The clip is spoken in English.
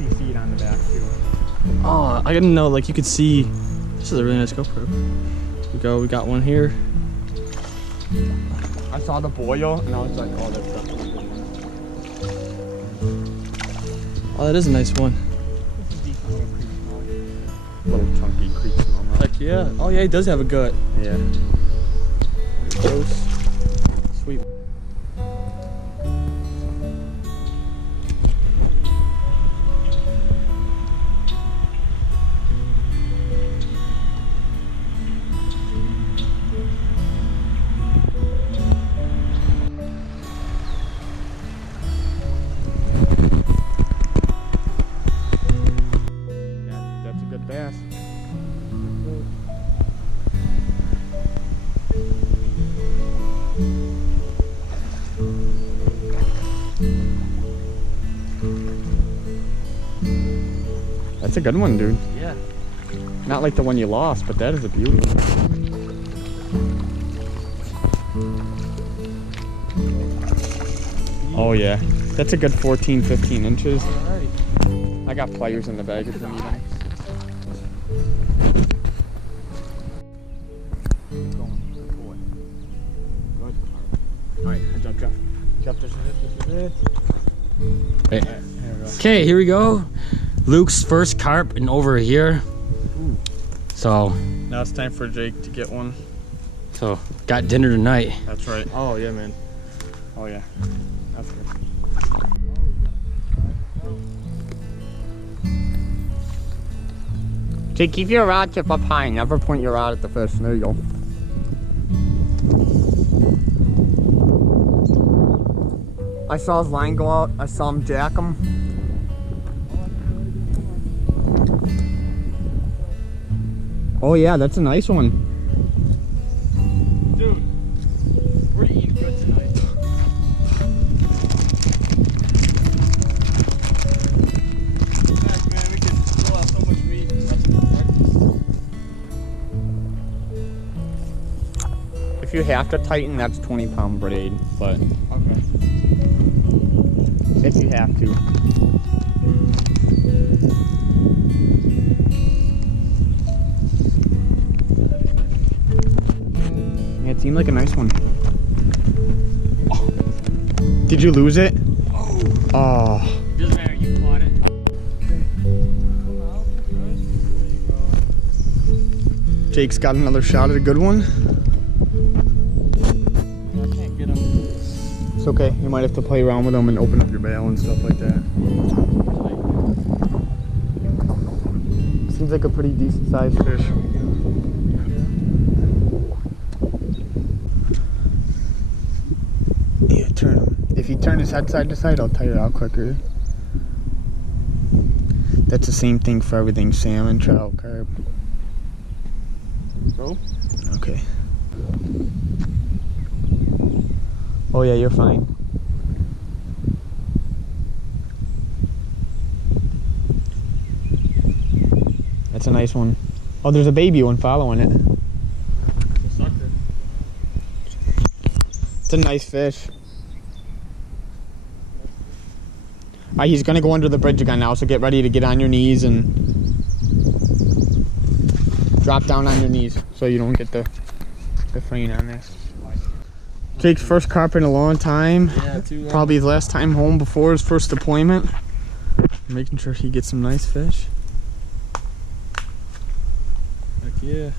actually see it on the back too. Oh, I didn't know, like you could see. This is a really nice GoPro. We got one here. I saw the boil and I was like, oh, that's definitely a good one. Oh, that is a nice one. This is decent little creek smallmouth. Little chunky creek smallmouth. Heck yeah. Oh yeah, he does have a gut. Yeah. Gross. Sweet. That's a good bass. That's a good one, dude. Yeah. Not like the one you lost, but that is a beauty. Oh yeah, that's a good 14, 15 inches. Alright. I got pliers in the bag if you need them. Alright, heads up, Jeff. Jeff, this is it. Hey. Alright, here we go. Okay, here we go. Luke's first carp and over here. Ooh. So Now it's time for Jake to get one. got dinner tonight. That's right. Oh yeah, man. Oh yeah. That's good. Jake, keep your rod tip up high. Never point your rod at the fish. There you go. I saw his line go out. I saw him jack him. Oh yeah, that's a nice one. Dude, we're eating good tonight. Heck, man, we could still have so much meat left for breakfast. If you have to tighten, that's 20-pound braid, but Okay. if you have to. Yeah, it seemed like a nice one. Oh. Did you lose it? Oh. Doesn't matter, you caught it. Jake's got another shot at a good one. I can't get him. It's okay. You might have to play around with them and open up your bail and stuff like that. Seems like a pretty decent sized fish. Yeah, turn him. If you turn his head side to side, I'll tire it out quicker. That's the same thing for everything: salmon, trout, carp. Go. Okay. Oh yeah, you're fine. That's a nice one. Oh, there's a baby one following it. Sucker. It's a nice fish. He's gonna go under the bridge again now, so get ready to get on your knees and drop down on your knees so you don't get the fraying on there. Jake's first carp in a long time. Yeah, too long. Probably his last time home before his first deployment. Making sure he gets some nice fish. Heck yeah.